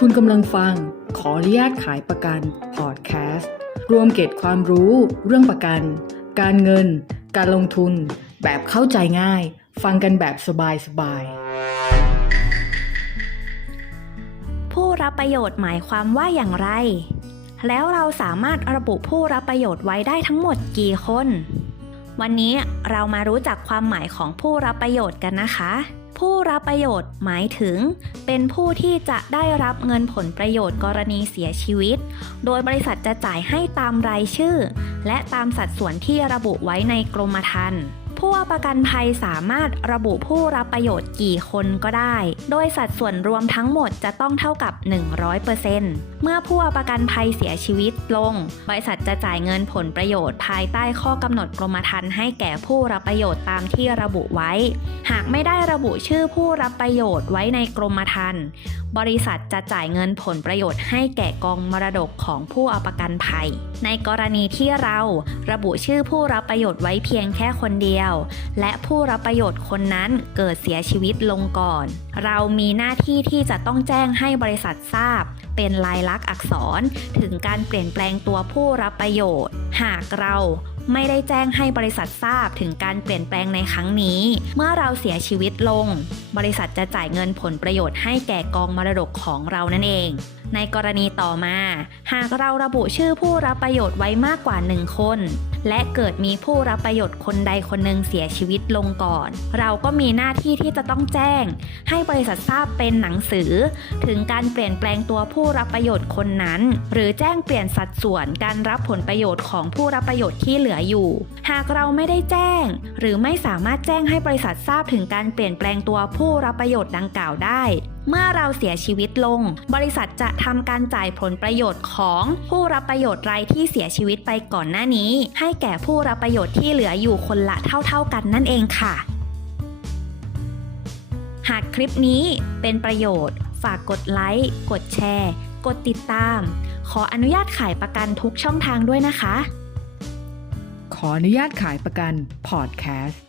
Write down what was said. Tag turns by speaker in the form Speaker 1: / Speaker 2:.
Speaker 1: คุณกำลังฟังขออนุญาตขายประกันพอดแคสต์รวมเก็บความรู้เรื่องประกัน การเงิน การลงทุน แบบเข้าใจง่าย ฟังกันแบบสบายๆ
Speaker 2: ผู้รับประโยชน์หมายความว่าอย่างไร แล้วเราสามารถระบุผู้รับประโยชน์ไว้ได้ทั้งหมดกี่คน วันนี้เรามารู้จักความหมายของผู้รับประโยชน์กันนะคะ ผู้รับประโยชน์หมายถึง เป็นผู้ที่จะได้รับเงินผลประโยชน์กรณีเสียชีวิต โดยบริษัทจะจ่ายให้ตามรายชื่อ และตามสัดส่วนที่ระบุไว้ในกรมธรรม์ ผู้ประกันภัยสามารถระบุผู้รับประโยชน์กี่คนก็ได้ โดยสัดส่วนรวมทั้งหมดจะต้องเท่ากับ 100%เมื่อผู้ประกันภัยเสียชีวิตลง บริษัทจะจ่ายเงินผลประโยชน์ภายใต้ข้อกำหนดกรมธรรม์ให้แก่ผู้รับประโยชน์ตามที่ระบุไว้ หากไม่ได้ระบุชื่อผู้รับประโยชน์ไว้ในกรมธรรม์ บริษัทจะจ่ายเงินผลประโยชน์ให้แก่กองมรดกของผู้เอาประกันภัย ในกรณีที่เราระบุชื่อผู้รับประโยชน์ไว้เพียงแค่คนเดียว และผู้รับประโยชน์คนนั้นเกิดเสียชีวิตลงก่อน เรามีหน้าที่ที่จะต้องแจ้งให้บริษัททราบ เป็นลายลักษณ์อักษรถึงการเปลี่ยนแปลงตัวผู้รับประโยชน์ หากเรา ไม่ได้แจ้งให้บริษัททราบถึงการเปลี่ยนแปลงในครั้งนี้ เมื่อเราเสียชีวิตลง บริษัทจะจ่ายเงินผลประโยชน์ให้แก่กองมรดกของเรานั่นเอง ในกรณีต่อมา หากเราระบุชื่อผู้รับประโยชน์ไว้มากกว่า 1 คน และเกิดมีผู้รับประโยชน์คนใดคนหนึ่งเสียชีวิตลงก่อน เราก็มีหน้าที่ที่จะต้องแจ้ง ให้บริษัททราบเป็นหนังสือ ถึงการเปลี่ยนแปลงตัวผู้รับประโยชน์คนนั้น หรือแจ้งเปลี่ยนสัดส่วนการรับผลประโยชน์ของผู้รับประโยชน์ที่เหลืออยู่ หากเราไม่ได้แจ้ง หรือไม่สามารถแจ้งให้บริษัททราบถึงการเปลี่ยนแปลงตัวผู้รับประโยชน์ดังกล่าวได้เมื่อเราเสียชีวิตลง บริษัทจะทำการจ่ายผลประโยชน์ของผู้รับประโยชน์รายที่เสียชีวิตไปก่อนหน้านี้ ให้แก่ผู้รับประโยชน์ที่เหลืออยู่คนละเท่า ๆกันนั่นเองค่ะ หากคลิปนี้เป็นประโยชน์ ฝากกดไลค์ กดแชร์ กดติดตาม ขออนุญาตขายประกันทุกช่องทางด้วยนะคะ
Speaker 1: ออนุญาตขายประกันพอดแคสต์